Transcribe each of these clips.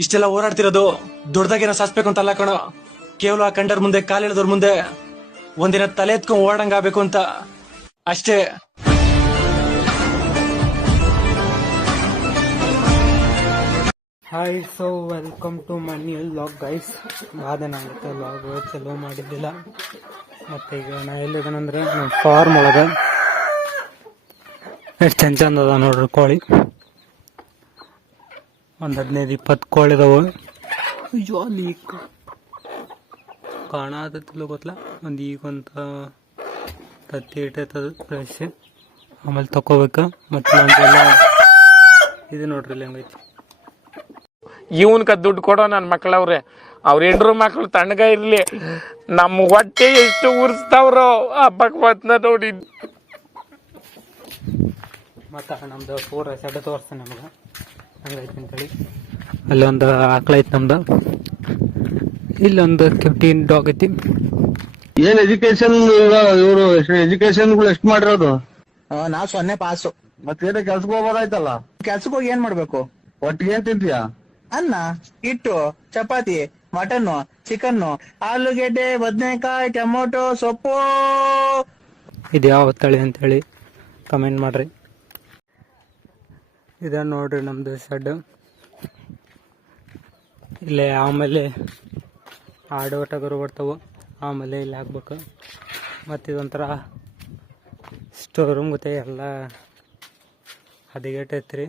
ಇಷ್ಟೆಲ್ಲ ಓಡಾಡ್ತಿರೋದು ದೊಡ್ಡದಾಗೇನೋ ಸಾಧಿಸ್ಬೇಕು ಅಂತ ಅಲ್ಲ ಕಣೋ, ಕೇವಲ ಕಂಡರ್ ಮುಂದೆ ಕಾಲಿಡೋದ್ರ ಮುಂದೆ ಒಂದಿನ ತಲೆ ಎತ್ಕೊಂಡ್ ಓಡಂಗಾಗಬೇಕು ಅಂತ ಅಷ್ಟೇ. Hi, so welcome to my new vlog guys. ಭಾಳ ದಿನ ಆಗುತ್ತೆ ವ್ಲಾಗ್ ಚಲೋ ಮಾಡಿದ್ದಿಲ್ಲ. ಮತ್ತು ಈಗ ನಾ ಎಲ್ಲಿದ್ದೇನೆಂದ್ರೆ ನಮ್ಮ ಫಾರ್ಮ್ ಒಳಗೆ ಎಷ್ಟು ಚಂದ ಅದ ನೋಡ್ರಿ ಕೋಳಿ. ಒಂದು 15-20 ಕೋಳಿ ಇದಾವೆ. ಅಯ್ಯೋ ಅಲ್ಲಿ ಕಾಣತಿಲ್ಲ ಗೊತ್ತಲ್ಲ. ಒಂದು ಈಗೊಂತ ತತ್ತಿ ಇಟ್ಟೈತದ ಫ್ರೆಶ್. ಆಮೇಲೆ ತಗೋಬೇಕು. ಮತ್ತು ನಮ್ದೆಲ್ಲ ಇದು ನೋಡ್ರಿ ಇಲ್ಲಿ ಹೆಂಗೈತಿ. ಇವನ್ಕ ದುಡ್ಡು ಕೊಡೋ ನನ್ನ ಮಕ್ಳವ್ರೆ, ಅವ್ರ ಹೆಂಡ್ರು ಮಕ್ಳು ತಣ್ಣಗ ಇರ್ಲಿ, ನಮ್ಮ ಹೊಟ್ಟೆ ಎಷ್ಟು ಉರ್ಸ್ತಾವ್ರೋ ಹಬ್ಬಕ್ ಬಂತ ನೋಡಿ. ಮತ್ತು ನಮ್ದು ಪೂರ ಸೆಡ್ ತೋರಿಸ್ತೇನೆ ನಮ್ಗೆ ಹಂಗೈತಿ ಅಂತೇಳಿ. ಅಲ್ಲೊಂದು ಆಕಳ ಐತಿ ನಮ್ದು, ಇಲ್ಲೊಂದು 15 ಡಾಗ್ ಐತಿ. ಏನ್ ಎಜುಕೇಶನ್ ಇವರು ಎಜುಕೇಶನ್ ಎಷ್ಟು ಮಾಡಿರೋದು? ನಾವ್ 0 ಪಾಸು. ಮತ್ತೇನ ಕೆಲ್ಸಕ್ಕೆ ಹೋಗೋದಾಯ್ತಲ್ಲ. ಕೆಲ್ಸಕ್ಕೆ ಹೋಗಿ ಏನ್ ಮಾಡ್ಬೇಕು? ಒಟ್ಟಿಗೆ ಏನ್ ತಿಂತೀಯ? ಅನ್ನ, ಹಿಟ್ಟು, ಚಪಾತಿ, ಮಟನ್ನು, ಚಿಕನ್ನು, ಆಲೂಗೆಡ್ಡೆ, ಬದನೆಕಾಯಿ, ಟೊಮೊಟೊ, ಸೊಪ್ಪು. ಇದು ಯಾವ ತಳಿ ಅಂತೇಳಿ ಕಮೆಂಟ್ ಮಾಡ್ರಿ. ಇದ ನೋಡ್ರಿ ನಮ್ದು ಶೆಡ್. ಇಲ್ಲೇ ಆಮೇಲೆ ಆಡು ಟಗರು ಬರ್ತಾವೆ, ಆಮೇಲೆ ಇಲ್ಲಿ ಹಾಕ್ಬೇಕು. ಮತ್ತು ಇದೊಂಥರ ಸ್ಟೋರ್ ರೂಮ್ ಗೊತ್ತೆ, ಎಲ್ಲ ಹದಗೆಟ್ಟೈತ್ರಿ.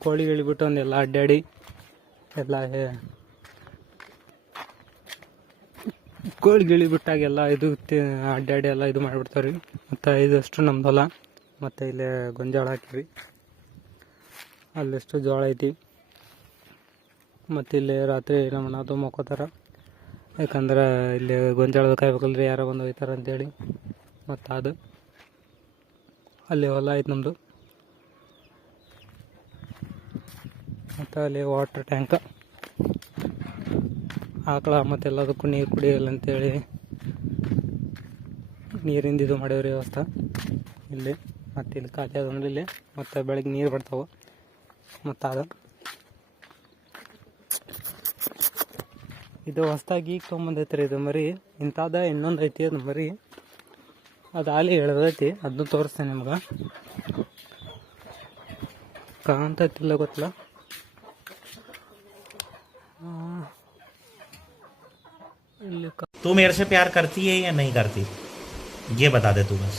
ಕೋಳಿ ಇಳಿಬಿಟ್ಟು ಒಂದೆಲ್ಲ ಅಡ್ಡಾಡಿ ಎಲ್ಲ ಕೋಳಿ ಗಿಳಿಬಿಟ್ಟಾಗೆಲ್ಲ ಇದು ಅಡ್ಡಾಡಿ ಎಲ್ಲ ಇದು ಮಾಡಿಬಿಡ್ತಾವೆ ರೀ. ಮತ್ತು ಇದಷ್ಟು ನಮ್ದಲ್ಲ. ಮತ್ತು ಇಲ್ಲಿ ಗೊಂಜಾಳ ಹಾಕಿರಿ, ಅಲ್ಲೆಷ್ಟು ಜೋಳ ಐತಿ. ಮತ್ತು ಇಲ್ಲಿ ರಾತ್ರಿ ನಮ್ಮದು ಮಕ್ಕೋತಾರ, ಯಾಕಂದ್ರೆ ಇಲ್ಲಿ ಗೊಂಜಾಳದ ಕಾಯ್ಬೇಕಲ್ರಿ, ಯಾರೋ ಬಂದು ಒಯ್ತಾರೆ ಅಂತೇಳಿ. ಮತ್ತು ಅದು ಅಲ್ಲಿ ಹೊಲ ಐತೆ ನಮ್ಮದು. ಮತ್ತು ಅಲ್ಲಿ ವಾಟರ್ ಟ್ಯಾಂಕ್, ಆಕಳ ಮತ್ತು ಎಲ್ಲದಕ್ಕೂ ನೀರು ಕುಡಿಯಲ್ಲ ಅಂತೇಳಿ ನೀರಿಂದ ಇದು ಮಾಡ್ಯಾವ್ರಿ ವ್ಯವಸ್ಥೆ ಇಲ್ಲಿ. ಮತ್ತು ಇಲ್ಲಿ ಖಾಲಿ ಅದಂದ್ರೆ ಇಲ್ಲಿ ಮತ್ತು ಬೆಳಗ್ಗೆ ನೀರು ಬರ್ತಾವೆ. ಮತ್ತು ಅದು ಇದು ಹೊಸ್ದಾಗಿ ಈಗ ತೊಗೊಂಬಂದೈತ್ರಿ. ಇದು ಮರಿ ಇಂಥದ್ದು ಇನ್ನೊಂದು ಐತಿ, ಅದು ಮರಿ ಅದು ಅಲ್ಲಿ ಎಳ್ದೈತಿ, ಅದನ್ನು ತೋರಿಸ್ತೇನೆ ನಿಮ್ಗೆ. ಕಾಣ್ತೈತಿಲ್ಲ ಗೊತ್ತಿಲ್ಲ. तू मेरे से प्यार करती है या नहीं करती, ये बता दे तू बस.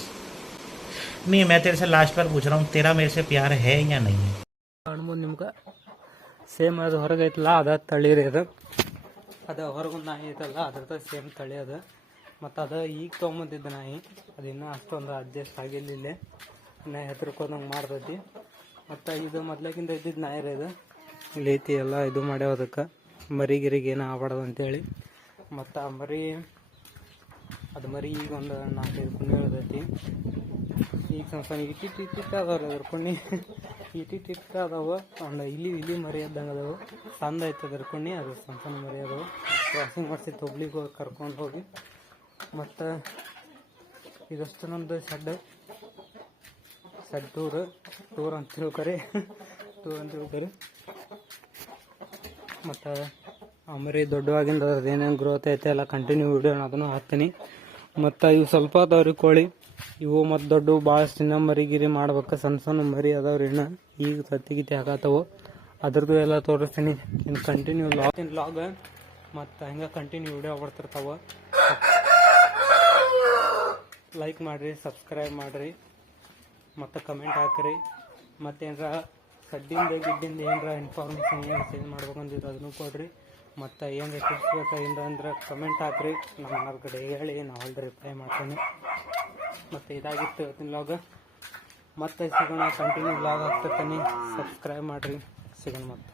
नहीं, मैं तेरे से लास्ट बार पूछ रहा हूँ, तेरा मेरे से प्यार है या नहीं है? ಕಾಣ್ಬೋದು ನಿಮ್ಗೆ. ಸೇಮ್ ಅದು ಹೊರಗೆ ಐತಲ್ಲ, ಅದು ತಳಿರಿ. ಅದು ಹೊರಗೊಂದು ನಾಯಿ ಐತಲ್ಲ, ಅದ್ರದ್ದು ಸೇಮ್ ತಳಿ ಅದು. ಮತ್ತು ಅದು ಈಗ ತೊಗೊಂಬಂದಿದ್ದ ನಾಯಿ, ಅದು ಇನ್ನೂ ಅಷ್ಟೊಂದು ಅಡ್ಜಸ್ಟ್ ಆಗಿಲ್ಲ. ಇಲ್ಲೇ ಇನ್ನು ಹೆದರ್ಕೋದಂಗೆ ಮಾಡ್ತೈತಿ. ಮತ್ತು ಇದು ಮೊದ್ಲಾಗಿಂದ ಇದ್ದಿದ್ದು ನಾಯಿ ರೀ. ಇದು ಇಲ್ಲಿ ಐತಿ, ಎಲ್ಲ ಇದು ಮಾಡ್ಯಾವ ಅದಕ್ಕೆ ಮರಿಗಿರಿಗೆ ಏನೂ ಆಗ್ಬಾರ್ದು ಅಂತೇಳಿ. ಮತ್ತು ಆ ಮರಿ ಈಗ ಒಂದು 4-5 ಕುಣ್ಣಿ ಇಳ್ದೈತಿ. ಈಗ ಸಣ್ಣ ಇಟ್ಟಿಟ್ಟು ಅದಾವ್ರಿ ಅದ್ರ ಕುಣ್ಣಿ, ಇಟ್ಟಿಟ್ಟು ಅದಾವೆ. ಒಂದು ಇಲ್ಲಿ ಮರಿ ಇದ್ದಂಗೆ ಅದಾವೆ. ಸಣ್ಣ ಐತೆ ಅದ್ರ ಕುಣ್ಣಿ, ಅದು ಸಣ್ಣ ಮರಿ ಅದಾವೆ. ಕ್ರಾಸಿಂಗ್ ಮಾಡಿಸಿ ತೊಬ್ಲಿಗೆ ಹೋಗಿ ಕರ್ಕೊಂಡು ಹೋಗಿ. ಮತ್ತು ಇದಷ್ಟು ನಮ್ಮದು ಶೆಡ್ ಟೂರ್ ಅಂತ ತಿಳ್ಕೊರಿ. ಮತ್ತು ಆ ಮರಿ ದೊಡ್ಡವಾಗಿಂದ ಅದೇನೇನು ಗ್ರೋತ್ ಐತೆ ಎಲ್ಲ ಕಂಟಿನ್ಯೂ ವಿಡಿಯೋನ ಅದನ್ನು ಹಾಕ್ತೀನಿ. ಮತ್ತು ಇವು ಸ್ವಲ್ಪ ಅದಾವ್ರಿ ಕೋಳಿ, ಇವು ಮತ್ತು ದೊಡ್ಡ ಭಾಳಷ್ಟು ಇನ್ನೂ ಮರಿಗಿರಿ ಮಾಡ್ಬೇಕು. ಸಣ್ಣ ಮರಿ ಅದಾವ್ರಿ, ಇನ್ನು ಈಗ ತತ್ತಿಗಿತಿ ಹಾಕತ್ತವು. ಅದ್ರದ್ದು ಎಲ್ಲ ತೋರಿಸ್ತೀನಿ ಇನ್ನು ಕಂಟಿನ್ಯೂ ಲಾಗ್. ಮತ್ತು ಹಂಗೆ ಕಂಟಿನ್ಯೂ ವಿಡಿಯೋ ಬರ್ತಿರ್ತಾವೆ. ಲೈಕ್ ಮಾಡಿರಿ, ಸಬ್ಸ್ಕ್ರೈಬ್ ಮಾಡಿರಿ, ಮತ್ತು ಕಮೆಂಟ್ ಹಾಕಿರಿ. ಮತ್ತು ಏನಾರ ಗಿಡ್ಡಿಂದ ಏನಾರ ಇನ್ಫಾರ್ಮೇಷನ್ ಏನು ಚೇಂಜ್ ಮಾಡ್ಬೇಕಂದಿದ್ದು ಅದನ್ನು ಕೊಡ್ರಿ. ಮತ್ತು ಏನು ಟಿಪ್ಸ್ ಬೇಕಾಗಿಂದ ಅಂದ್ರೆ ಕಮೆಂಟ್ ಹಾಕಿರಿ, ನಾನು ಅದ್ರ ಕಡೆ ಹೇಳಿ ನಾವು ಅಲ್ಲಿ ರಿಪ್ಲೈ ಮಾಡ್ತೀನಿ. ಮತ್ತು ಇದಾಗಿತ್ತು ಇವತ್ತಿನ ವ್ಲಾಗ್. ಮತ್ತೆ ಸಿಗೋಣ, ಕಂಟಿನ್ಯೂ ವ್ಲಾಗ್ ಆಗ್ತಿರ್ತೀನಿ. ಸಬ್ಸ್ಕ್ರೈಬ್ ಮಾಡಿರಿ, ಸಿಗೋಣ ಮತ್ತೆ.